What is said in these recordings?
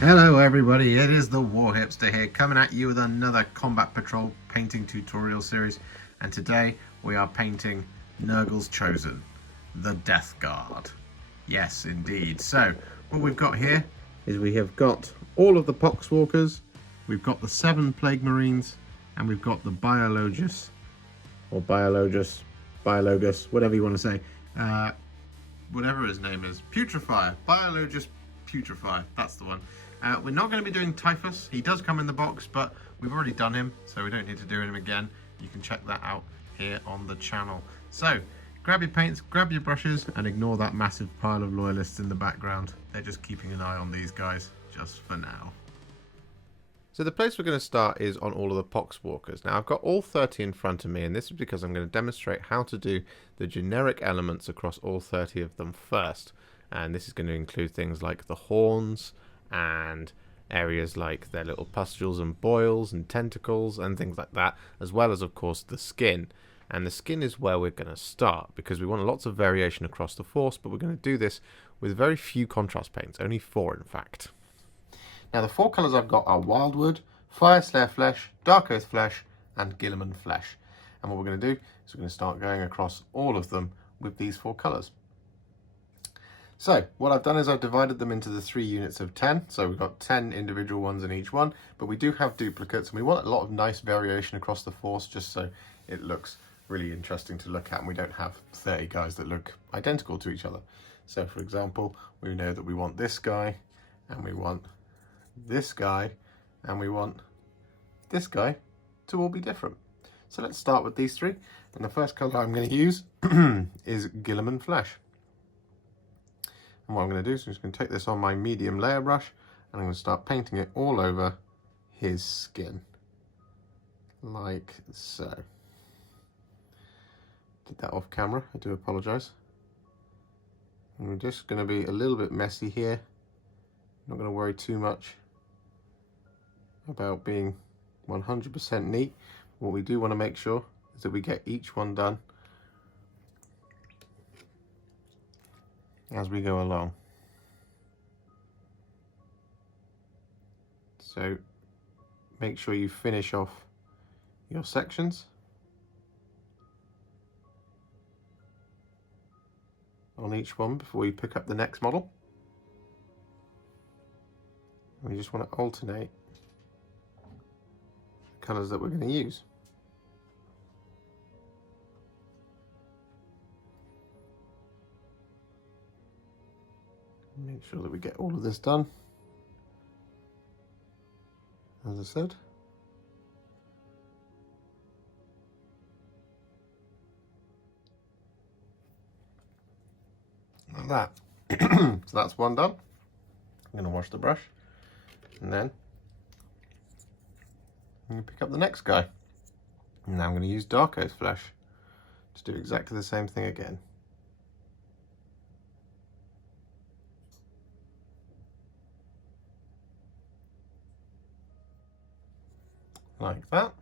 Hello everybody, it is the Warhipster here, coming at you with another Combat Patrol painting tutorial series, and today we are painting Nurgle's Chosen, the Death Guard. Yes, indeed. So, what we've got here is we have got all of the Poxwalkers, we've got the 7 Plague Marines, and we've got the Biologus, or Biologus, whatever you want to say, whatever his name is, Putrefier, Biologus Putrefier, that's the one. We're not going to be doing Typhus. He does come in the box, but we've already done him, so we don't need to do him again. You can check that out here on the channel. So, grab your paints, grab your brushes, and ignore that massive pile of loyalists in the background. They're just keeping an eye on these guys, just for now. So the place we're going to start is on all of the Poxwalkers. Now I've got all 30 in front of me, and this is because I'm going to demonstrate how to do the generic elements across all 30 of them first. And this is going to include things like the horns, and areas like their little pustules and boils and tentacles and things like that, as well as of course the skin. And the skin is where we're going to start because we want lots of variation across the force, but we're going to do this with very few contrast paints, only 4 in fact. Now the 4 colours I've got are Wyldwood, Fyreslayer Flesh, Darkoath Flesh and Guilliman Flesh. And what we're going to do is we're going to start going across all of them with these 4 colours. So what I've done is I've divided them into the 3 units of 10. So we've got 10 individual ones in each one, but we do have duplicates, and we want a lot of nice variation across the force just so it looks really interesting to look at, and we don't have 30 guys that look identical to each other. So for example, we know that we want this guy, and we want this guy, and we want this guy to all be different. So let's start with these 3. And the first colour I'm going to use is Guilliman Flesh. And what I'm going to do is I'm just going to take this on my medium layer brush, and I'm going to start painting it all over his skin, like so. Did that off camera, I do apologise. And we're just going to be a little bit messy here, not going to worry too much about being 100% neat. What we do want to make sure is that we get each one done as we go along. So make sure you finish off your sections on each one before you pick up the next model. And we just want to alternate the colours that we're going to use. Make sure that we get all of this done, as I said. Like that. So that's one done. I'm going to wash the brush, and then I'm going to pick up the next guy. And now I'm going to use Darkoath Flesh to do exactly the same thing again. Like that.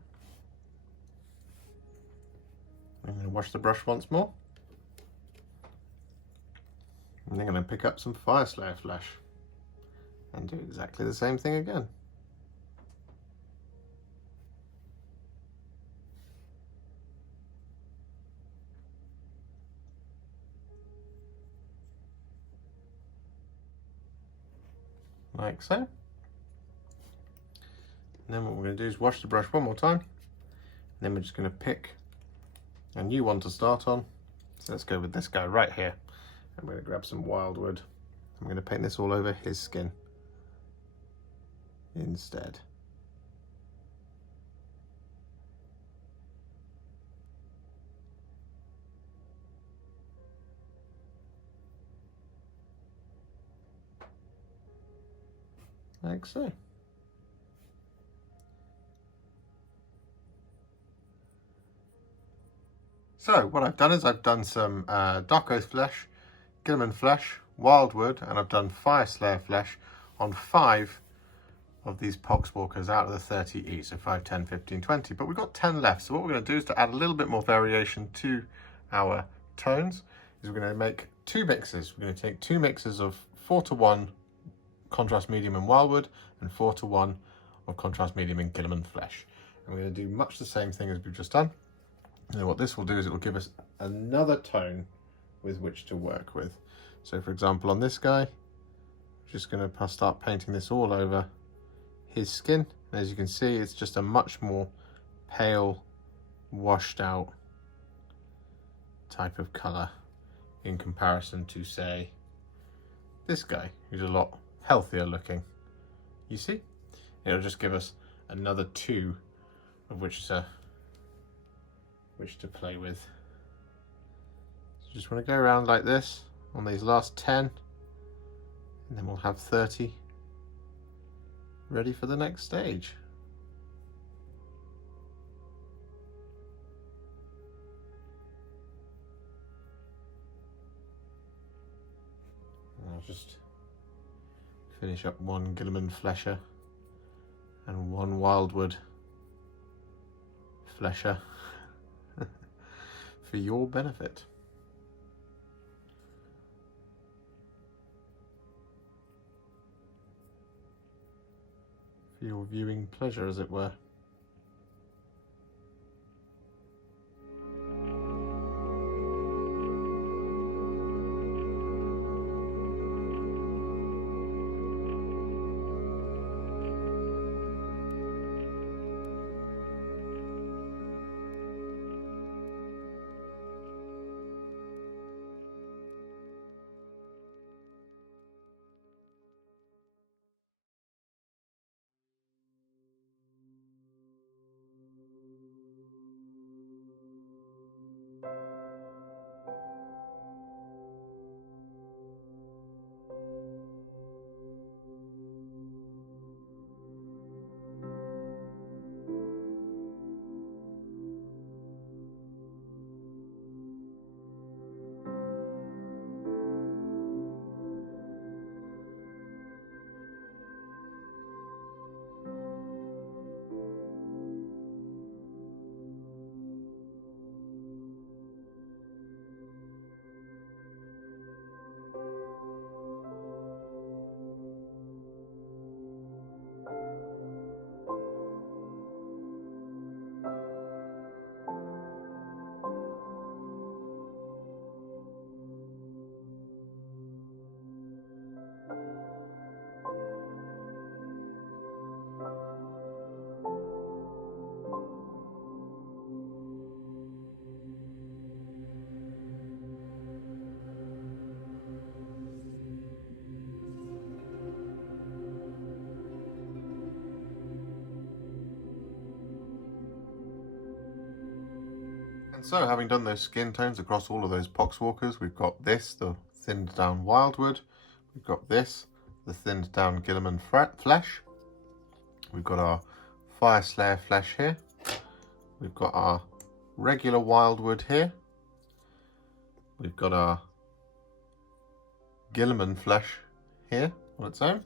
I'm going to wash the brush once more. And then I'm going to pick up some Fyreslayer Flesh and do exactly the same thing again. Like so. And then what we're going to do is wash the brush one more time, and then we're just going to pick a new one to start on. So let's go with this guy right here. I'm going to grab some Wyldwood. I'm going to paint this all over his skin instead. Like so. So what I've done is I've done some Darkoath Flesh, Guilliman Flesh, Wyldwood, and I've done Fyreslayer Flesh on 5 of these Poxwalkers out of the 30 each, so 5, 10, 15, 20. But we've got 10 left, so what we're going to do is to add a little bit more variation to our tones, is we're going to make 2 mixes. We're going to take 2 mixes of 4:1 Contrast Medium in Wyldwood, and 4 to 1 of Contrast Medium in Guilliman Flesh. And we're going to do much the same thing as we've just done. And what this will do is it will give us another tone with which to work with. So for example, on this guy, I'm just going to start painting this all over his skin. And as you can see, it's just a much more pale, washed out type of colour in comparison to, say, this guy, who's a lot healthier looking. You see? It'll just give us another 2 of which to play with. So just want to go around like this on these last 10, and then we'll have 30 ready for the next stage. I'll just finish up one Guilliman Flesher and one Wyldwood Flesher for your benefit. For your viewing pleasure, as it were. So, having done those skin tones across all of those Poxwalkers, we've got this, the thinned down Wyldwood. We've got this, the thinned down Guilliman Flesh. We've got our Fyreslayer Flesh here. We've got our regular Wyldwood here. We've got our Guilliman Flesh here on its own.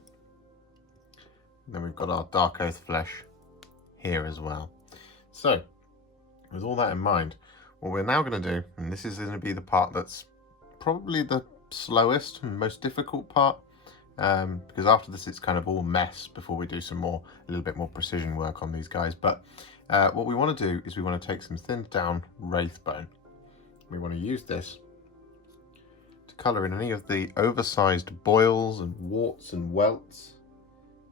And then we've got our Darkoath Flesh here as well. So, with all that in mind, what we're now going to do, and this is going to be the part that's probably the slowest and most difficult part, because after this it's kind of all mess before we do a little bit more precision work on these guys. But what we want to do is we want to take some thinned down Wraithbone. We want to use this to colour in any of the oversized boils and warts and welts,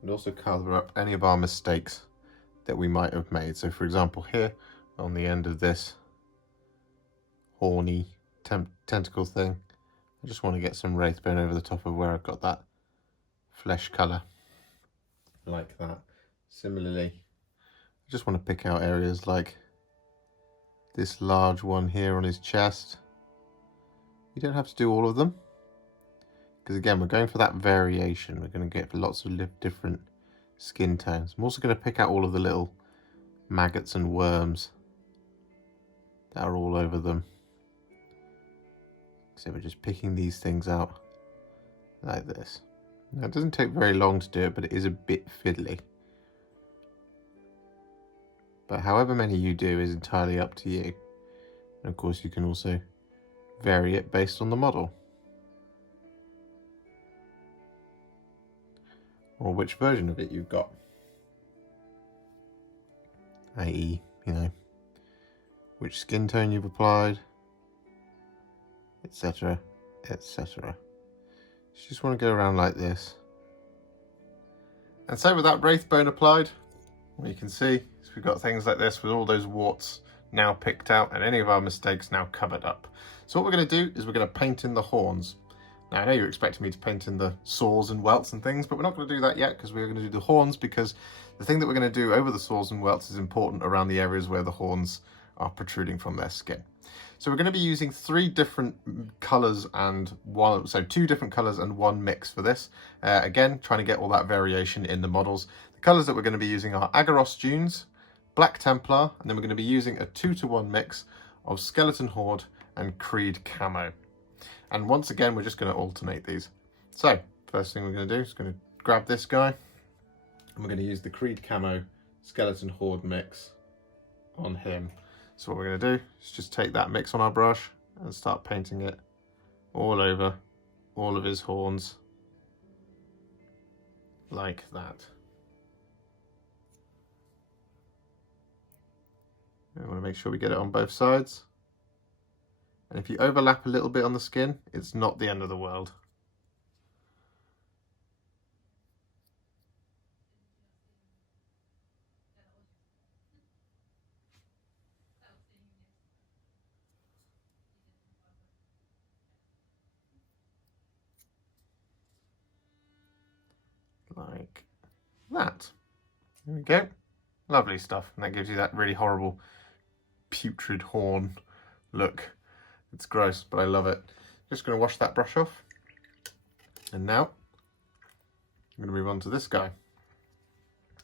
and also colour up any of our mistakes that we might have made. So for example, here on the end of this horny tentacle thing, I just want to get some Wraithbone over the top of where I've got that flesh colour, like that. Similarly, I just want to pick out areas like this large one here on his chest. You don't have to do all of them, because again, we're going for that variation. We're going to get lots of different skin tones. I'm also going to pick out all of the little maggots and worms that are all over them. So we're just picking these things out like this. Now, it doesn't take very long to do it, but it is a bit fiddly. But however many you do is entirely up to you. And of course you can also vary it based on the model. or which version of it you've got. i.e., you know, which skin tone you've applied, etc, etc. You just want to go around like this. And so with that Wraithbone applied, what you can see is we've got things like this with all those warts now picked out and any of our mistakes now covered up. So what we're going to do is we're going to paint in the horns. Now I know you're expecting me to paint in the sores and welts and things, but we're not going to do that yet because we're going to do the horns, because the thing that we're going to do over the sores and welts is important around the areas where the horns are protruding from their skin. So we're going to be using 3 different colours and two different colours and one mix for this. Again, trying to get all that variation in the models. The colours that we're going to be using are Aggaros Dunes, Black Templar, and then we're going to be using a 2-to-1 mix of Skeleton Horde and Creed Camo. And once again, we're just going to alternate these. So first thing we're going to do is going to grab this guy, and we're going to use the Creed Camo Skeleton Horde mix on him. So what we're going to do is just take that mix on our brush and start painting it all over all of his horns like that. We want to make sure we get it on both sides. And if you overlap a little bit on the skin, it's not the end of the world. Like that. There we go. Lovely stuff. And that gives you that really horrible putrid horn look. It's gross, but I love it. Just going to wash that brush off. And now I'm going to move on to this guy.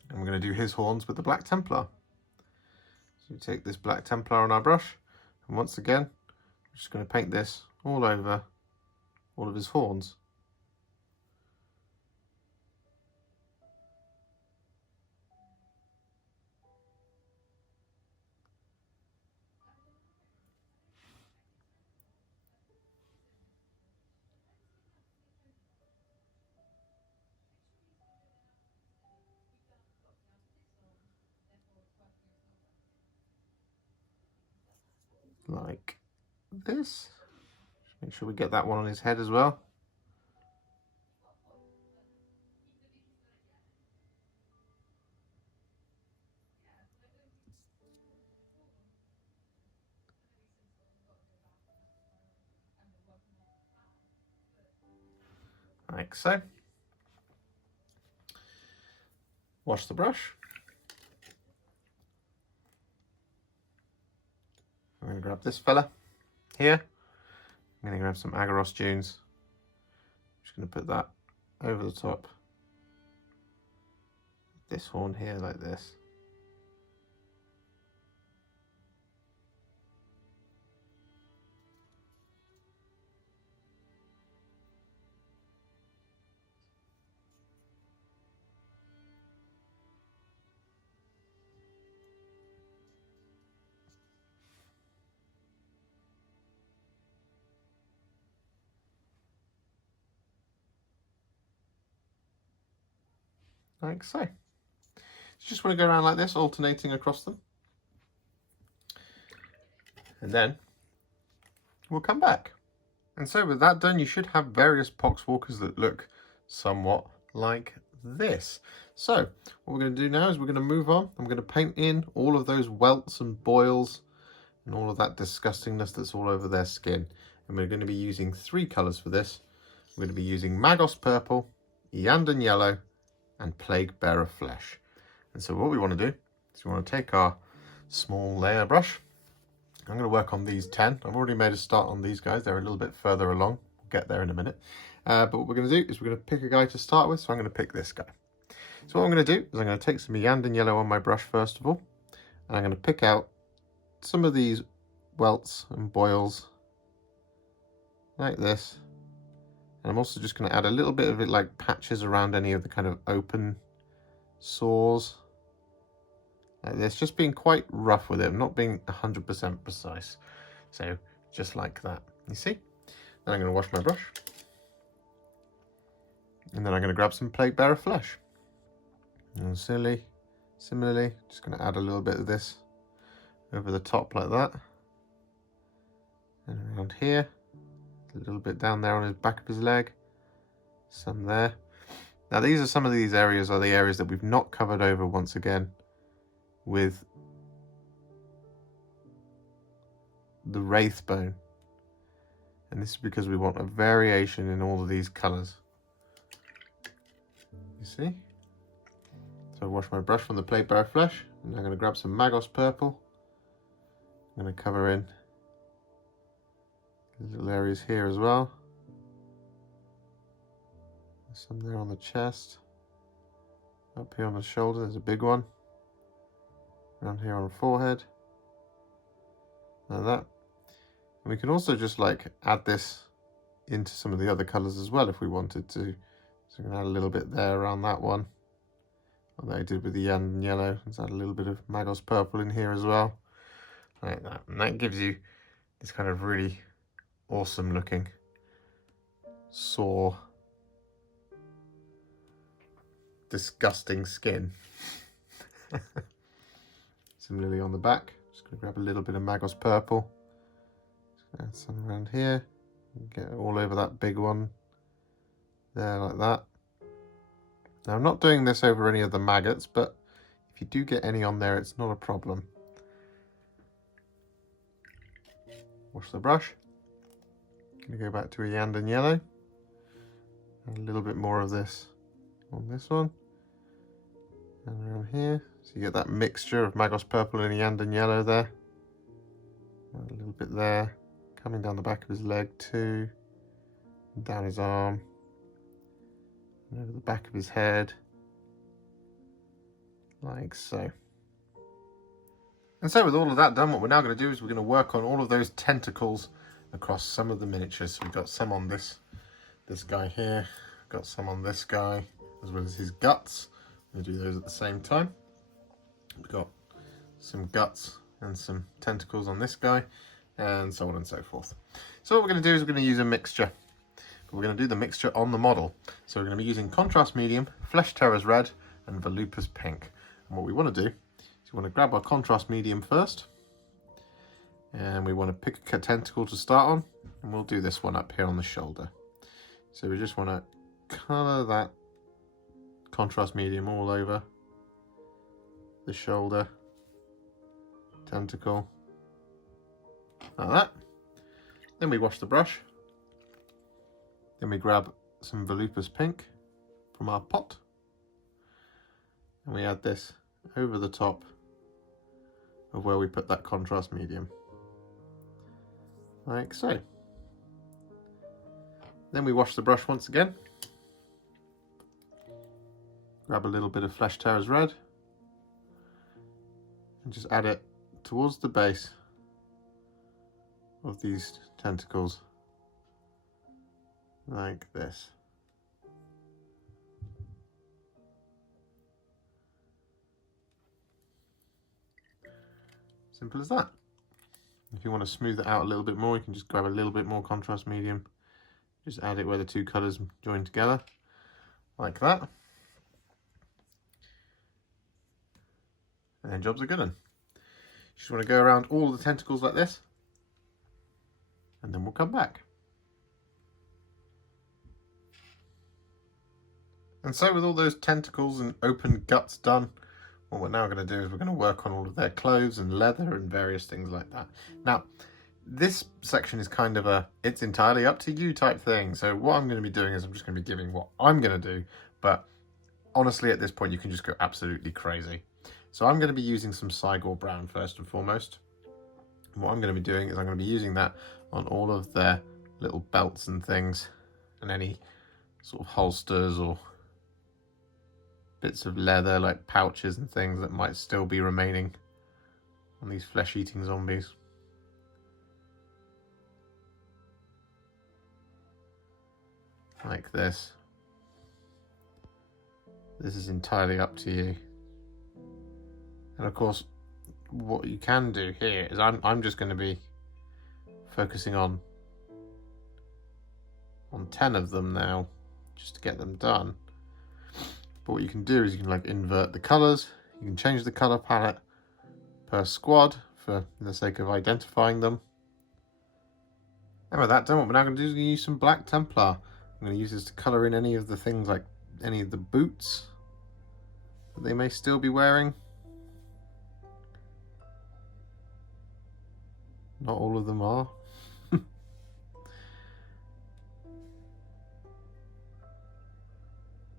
And we're going to do his horns with the Black Templar. So we take this Black Templar on our brush, and once again, we're just going to paint this all over all of his horns. Like this. Make sure we get that one on his head as well. Like so. Wash the brush. I'm going to grab this fella here. I'm going to grab some Aggaros Dunes. I'm just going to put that over the top. This horn here like this. Like so. You just want to go around like this, alternating across them. And then we'll come back. And so with that done, you should have various Poxwalkers that look somewhat like this. So what we're going to do now is we're going to move on. I'm going to paint in all of those welts and boils and all of that disgustingness that's all over their skin. And we're going to be using 3 colours for this. We're going to be using Magos Purple, Iyanden Yellow, and Plaguebearer Flesh. And so what we want to do is we want to take our small layer brush. I'm going to work on these 10. I've already made a start on these guys. They're a little bit further along. We'll get there in a minute. But what we're going to do is we're going to pick a guy to start with. So I'm going to pick this guy. So what I'm going to do is I'm going to take some Iyanden Yellow on my brush first of all. And I'm going to pick out some of these welts and boils like this. And I'm also just going to add a little bit of it like patches around any of the kind of open sores. Like this, just being quite rough with it. I'm not being 100% precise. So just like that, you see? Then I'm going to wash my brush. And then I'm going to grab some Plaguebearer Flesh. And similarly, just going to add a little bit of this over the top like that. And around here, a little bit down there on his back of his leg, some there. Now these are some of these areas are the areas that we've not covered over once again with the Wraithbone. And this is because we want a variation in all of these colours. You see? So I wash my brush from the Plaguebearer Flesh, and I'm going to grab some Magos Purple. I'm going to cover in little areas here as well. There's some there on the chest. Up here on the shoulder, there's a big one. Around here on the forehead. Like that. And we can also just like add this into some of the other colours as well if we wanted to. So we can add a little bit there around that one. What I did with the Iyanden Yellow. Let's add a little bit of Magos Purple in here as well. Like that. And that gives you this kind of really awesome looking sore, disgusting skin. Similarly on the back, just going to grab a little bit of Magos Purple. Add some around here. Get it all over that big one there like that. Now I'm not doing this over any of the maggots, but if you do get any on there, it's not a problem. Wash the brush. Going to go back to Iyanden Yellow. Add a little bit more of this on this one. And around here. So you get that mixture of Magos Purple and Iyanden Yellow there. Add a little bit there. Coming down the back of his leg too. And down his arm. And over the back of his head. Like so. And so with all of that done, what we're now going to do is we're going to work on all of those tentacles across some of the miniatures. So we've got some on this guy here, got some on this guy, as well as his guts. We'll do those at the same time. We've got some guts and some tentacles on this guy, and so on and so forth. So what we're going to do is we're going to use a mixture. But we're going to do the mixture on the model. So we're going to be using Contrast Medium, Flesh Terrors Red, and Volupus Pink. And what we want to do is we want to grab our Contrast Medium first. And we want to pick a tentacle to start on, and we'll do this one up here on the shoulder. So we just want to colour that Contrast Medium all over the shoulder tentacle, like that. Then we wash the brush. Then we grab some Volupus Pink from our pot, and we add this over the top of where we put that Contrast Medium. Like so. Then we wash the brush once again. Grab a little bit of Flesh Terrors Red and just add it towards the base of these tentacles, like this. Simple as that. If you want to smooth it out a little bit more, you can just grab a little bit more Contrast Medium. Just add it where the two colours join together, like that. And then jobs are good. You just want to go around all the tentacles like this, and then we'll come back. And so with all those tentacles and open guts done, what we're now going to do is we're going to work on all of their clothes and leather and various things like that. Now, this section is kind of a, it's entirely up to you type thing. So what I'm going to be doing is I'm just going to be giving what I'm going to do. But honestly, at this point, you can just go absolutely crazy. So I'm going to be using some Cygor brown first and foremost. And what I'm going to be doing is I'm going to be using that on all of their little belts and things, and any sort of holsters or bits of leather like pouches and things that might still be remaining on these flesh-eating zombies. Like this. This is entirely up to you. And of course, what you can do here is I'm just going to be focusing on 10 of them now, just to get them done. But what you can do is you can like invert the colours. You can change the colour palette per squad for the sake of identifying them. And with that done, what we're now going to do is use some Black Templar. I'm going to use this to colour in any of the things, like any of the boots that they may still be wearing. Not all of them are.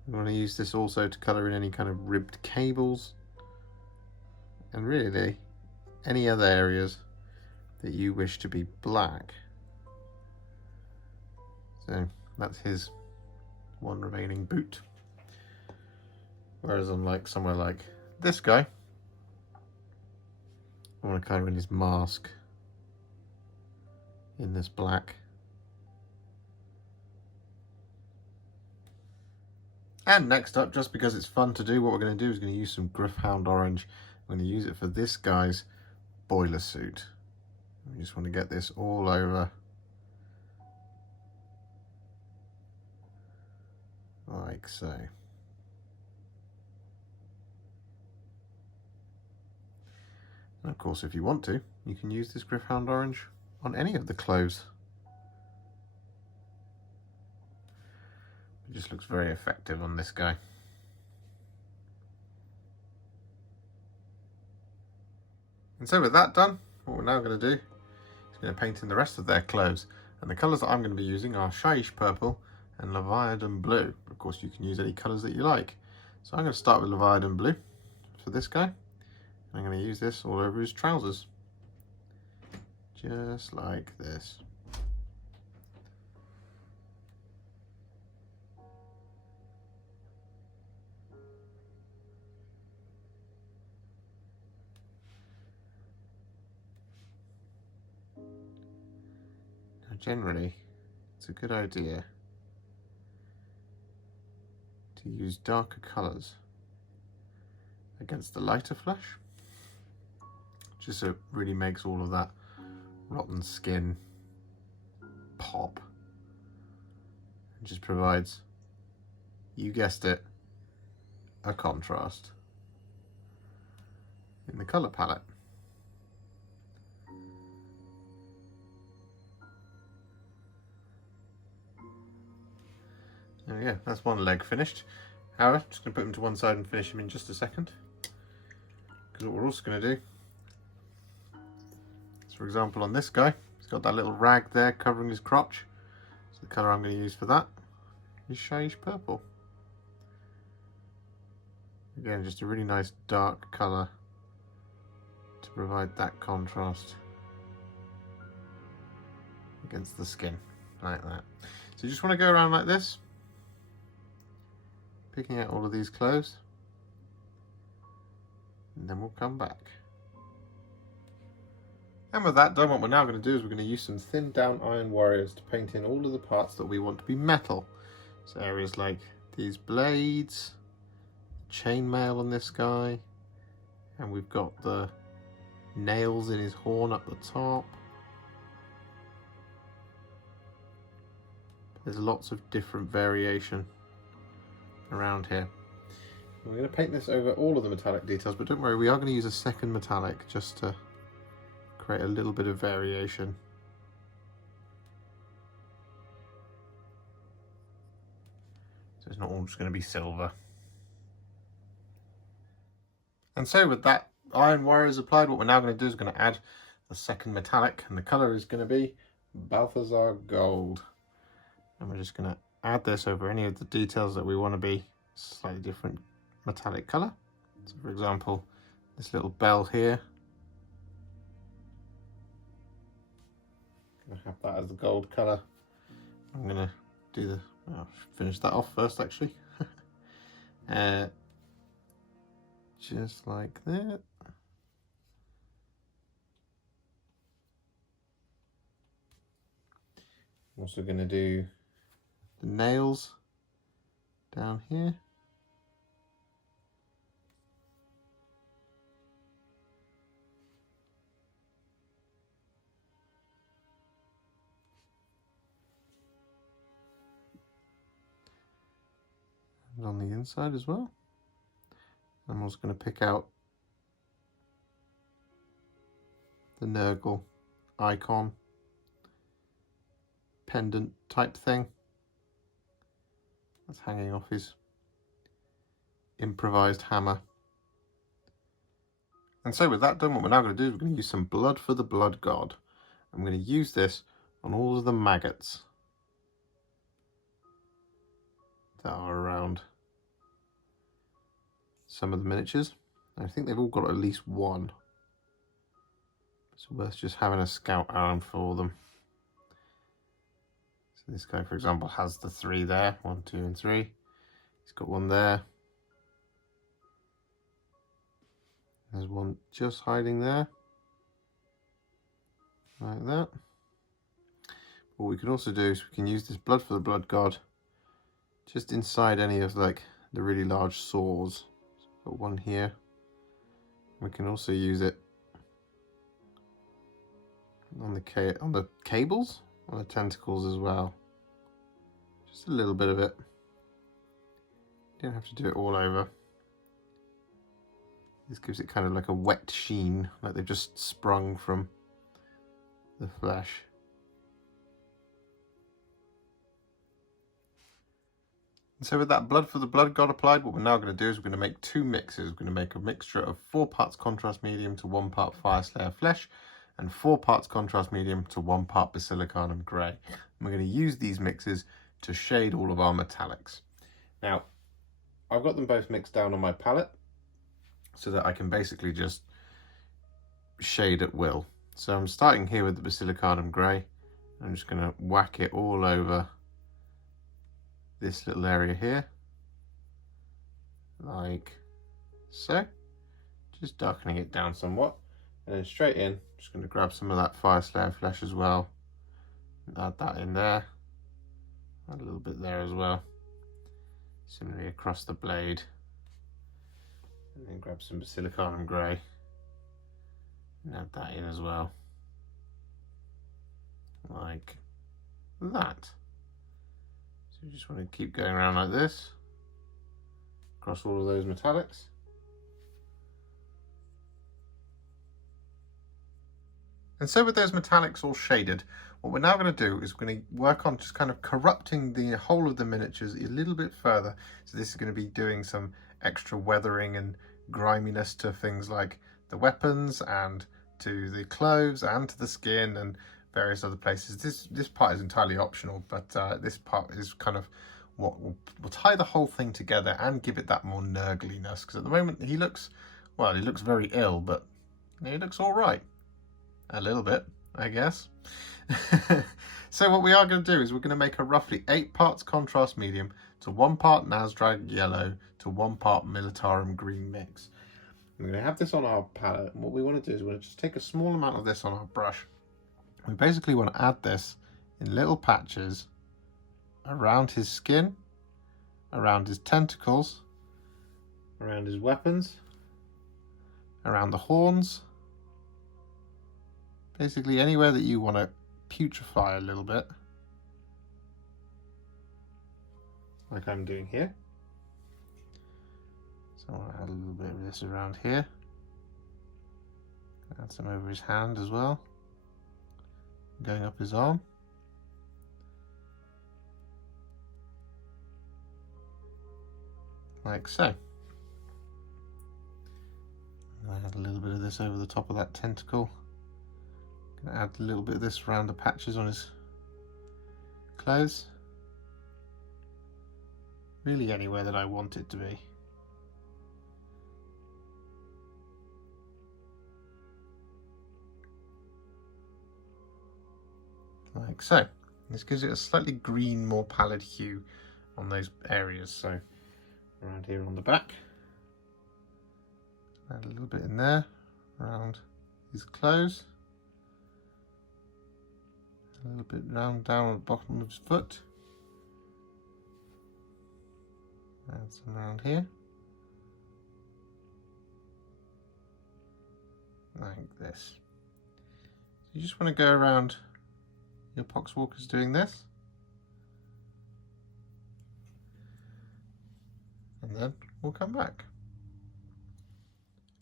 I'm going to use this also to colour in any kind of ribbed cables, and really any other areas that you wish to be black. So that's his one remaining boot. Whereas unlike somewhere like this guy, I want to colour in his mask in this black. And next up, just because it's fun to do, what we're going to do is going to use some Gryph Hound Orange. I'm going to use it for this guy's boiler suit. We just want to get this all over. Like so. And of course, if you want to, you can use this Gryph Hound Orange on any of the clothes. It just looks very effective on this guy. And so with that done, what we're now going to do is going to paint in the rest of their clothes. And the colours that I'm going to be using are Shyish Purple and Leviadon Blue. Of course, you can use any colours that you like. So I'm going to start with Leviadon Blue for this guy. I'm going to use this all over his trousers. Just like this. Now generally, it's a good idea to use darker colours against the lighter flesh, just so it really makes all of that rotten skin pop, and just provides, you guessed it, a contrast in the colour palette. There we go, that's one leg finished. However, I'm just going to put him to one side and finish him in just a second. Because what we're also going to do is, for example, on this guy, he's got that little rag there covering his crotch. So the colour I'm going to use for that is Shyish Purple. Again, just a really nice dark colour to provide that contrast against the skin, like that. So you just want to go around like this, picking out all of these clothes, and then we'll come back. And with that done, what we're now going to do is we're going to use some thinned down Iron Warriors to paint in all of the parts that we want to be metal. So areas like these blades, chainmail on this guy, and we've got the nails in his horn up the top. There's lots of different variation around here. We're going to paint this over all of the metallic details, but don't worry, we are going to use a second metallic just to create a little bit of variation. So it's not all just going to be silver. And so with that Iron Warriors applied, what we're now going to do is we're going to add the second metallic, and the colour is going to be Balthasar Gold. And we're just going to add this over any of the details that we want to be slightly different metallic colour. So for example, this little bell here, I'm going to have that as the gold colour. I'm going to do the, well, finish that off first actually. Just like that. I'm also going to do the nails down here. and on the inside as well. I'm also going to pick out the Nurgle icon pendant type thing that's hanging off his improvised hammer. And so with that done, what we're now going to do is we're going to use some blood for the blood god. I'm going to use this on all of the maggots that are around some of the miniatures. I think they've all got at least one. It's worth just having a scout around for them. So this guy, for example, has the 3 there. 1, 2, and 3. He's got one there. There's one just hiding there. Like that. What we can also do is we can use this blood for the blood god just inside any of like the really large sores. So we've got one here. We can also use it on the cables, on the tentacles as well. Just a little bit of it. You don't have to do it all over. This gives it kind of like a wet sheen, like they've just sprung from the flesh. And so with that blood for the blood god applied, what we're now going to do is we're going to make 2 mixes. We're going to make a mixture of 4 parts contrast medium to 1 part Fyreslayer Flesh and 4 parts contrast medium to 1 part Basilicanum Grey. And we're going to use these mixes to shade all of our metallics. Now, I've got them both mixed down on my palette so that I can basically just shade at will. So I'm starting here with the Basilicanum Grey. I'm just going to whack it all over this little area here, like so. Just darkening it down somewhat. And then straight in, just going to grab some of that Fyreslayer Flesh as well. Add that in there. Add a little bit there as well. Similarly across the blade. And then grab some Basilicanum Grey. And add that in as well. Like that. So you just want to keep going around like this. Across all of those metallics. And so with those metallics all shaded, what we're now going to do is we're going to work on just kind of corrupting the whole of the miniatures a little bit further. So this is going to be doing some extra weathering and griminess to things like the weapons and to the clothes and to the skin and various other places. This part is entirely optional, but this part is kind of what will tie the whole thing together and give it that more nurgliness. Because at the moment he looks, well, he looks very ill, but he looks all right. A little bit, I guess. So what we are going to do is we're going to make a roughly 8 parts contrast medium to 1 part Nazdreg Yellow to 1 part Militarum Green mix. We're going to have this on our palette, and what we want to do is we're going to just take a small amount of this on our brush. We basically want to add this in little patches around his skin, around his tentacles, around his weapons, around the horns. Basically anywhere that you want to putrefy a little bit, like I'm doing here. So I'll add a little bit of this around here. Add some over his hand as well, going up his arm. Like so. I add a little bit of this over the top of that tentacle. Add a little bit of this around the patches on his clothes. Really anywhere that I want it to be. Like so. This gives it a slightly green, more pallid hue on those areas. So around here on the back. Add a little bit in there around his clothes. A little bit round down at the bottom of his foot. Add some around here. Like this. So you just want to go around your Poxwalkers doing this. and then we'll come back.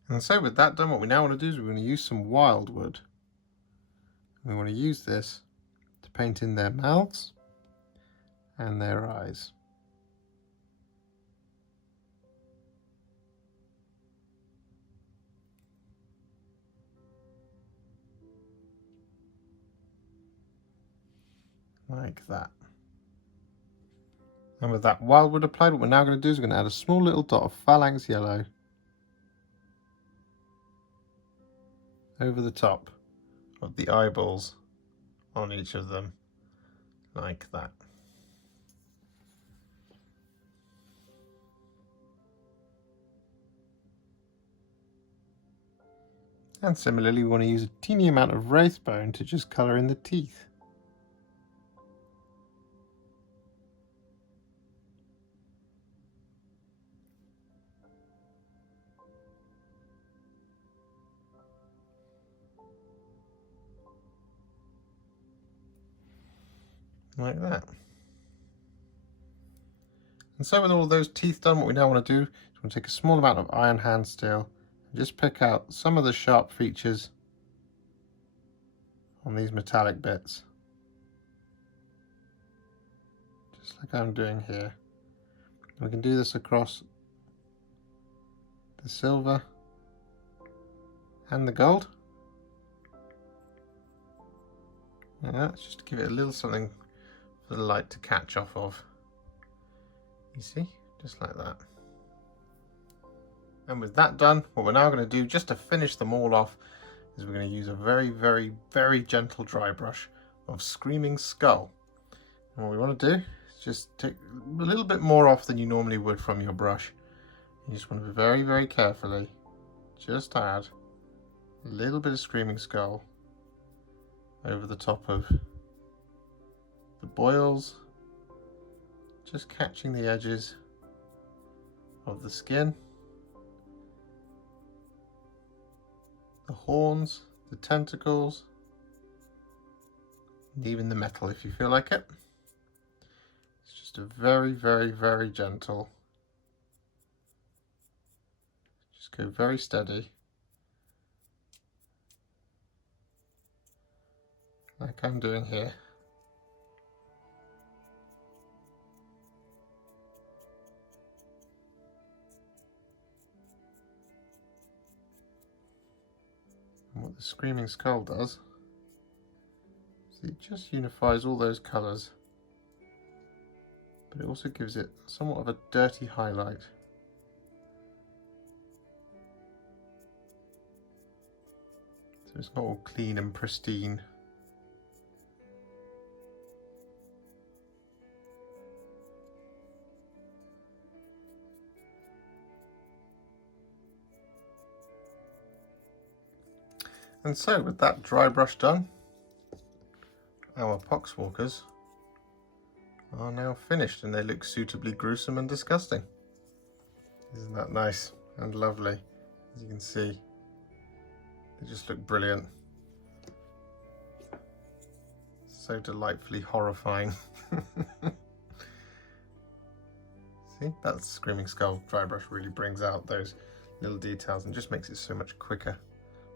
And so with that done, what we now want to do is we're going to use some Wyldwood. We want to use this to paint in their mouths and their eyes. Like that. And with that Wyldwood applied, what we're now going to do is we're going to add a small little dot of Phalanx Yellow over the top of the eyeballs on each of them, like that. And similarly, we want to use a teeny amount of Wraithbone to just colour in the teeth. Like that. And so with all those teeth done, what we now want to do is we're going to take a small amount of iron hand steel and just pick out some of the sharp features on these metallic bits, just like I'm doing here. And we can do this across the silver and the gold. And that's just to give it a little something for the light to catch off of. You see, just like that. And with that done, what we're now going to do, just to finish them all off, is we're going to use a very, very, very gentle dry brush of Screaming Skull. And what we want to do is just take a little bit more off than you normally would from your brush. You just want to very, very carefully just add a little bit of Screaming Skull over the top of the boils, just catching the edges of the skin, the horns, the tentacles, and even the metal if you feel like it. It's just a very, very, very gentle. Just go very steady, like I'm doing here. And what the Screaming Skull does is it just unifies all those colours, but it also gives it somewhat of a dirty highlight. So it's not all clean and pristine. And so with that dry brush done, our Poxwalkers are now finished and they look suitably gruesome and disgusting. Isn't that nice and lovely? As you can see, they just look brilliant. So delightfully horrifying. See, that Screaming Skull dry brush really brings out those little details and just makes it so much quicker,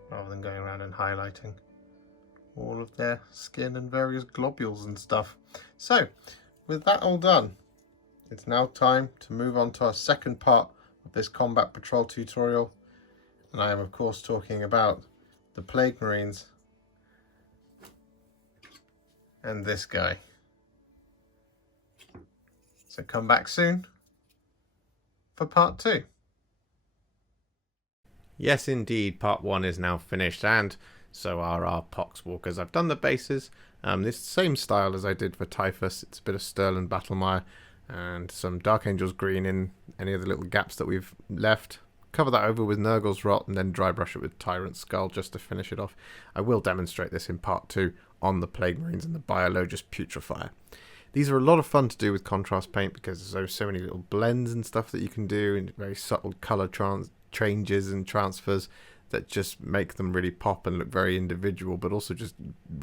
rather than going around and highlighting all of their skin and various globules and stuff. So, with that all done, it's now time to move on to our second part of this Combat Patrol tutorial. And I am of course talking about the Plague Marines and this guy. So come back soon for part 2. Yes, indeed, part 1 is now finished, and so are our Poxwalkers. I've done the bases, this same style as I did for Typhus. It's a bit of Sterling Battlemire and some Dark Angel's Green in any of the little gaps that we've left. Cover that over with Nurgle's Rot and then dry brush it with Tyrant Skull just to finish it off. I will demonstrate this in part 2 on the Plague Marines and the Biologus Putrefier. These are a lot of fun to do with contrast paint because there's so many little blends and stuff that you can do, and very subtle colour changes and transfers that just make them really pop and look very individual, but also just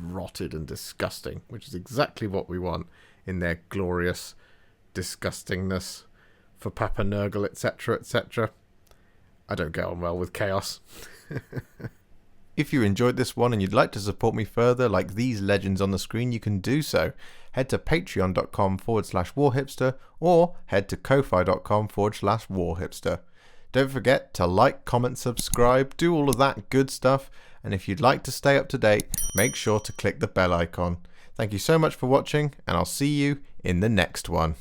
rotted and disgusting, which is exactly what we want in their glorious disgustingness for Papa Nurgle, etc, etc. I don't get on well with chaos. If you enjoyed this one and you'd like to support me further like these legends on the screen, you can do so. Head to patreon.com/warhipster or head to ko-fi.com/warhipster. Don't forget to like, comment, subscribe, do all of that good stuff, and if you'd like to stay up to date, make sure to click the bell icon. Thank you so much for watching, and I'll see you in the next one.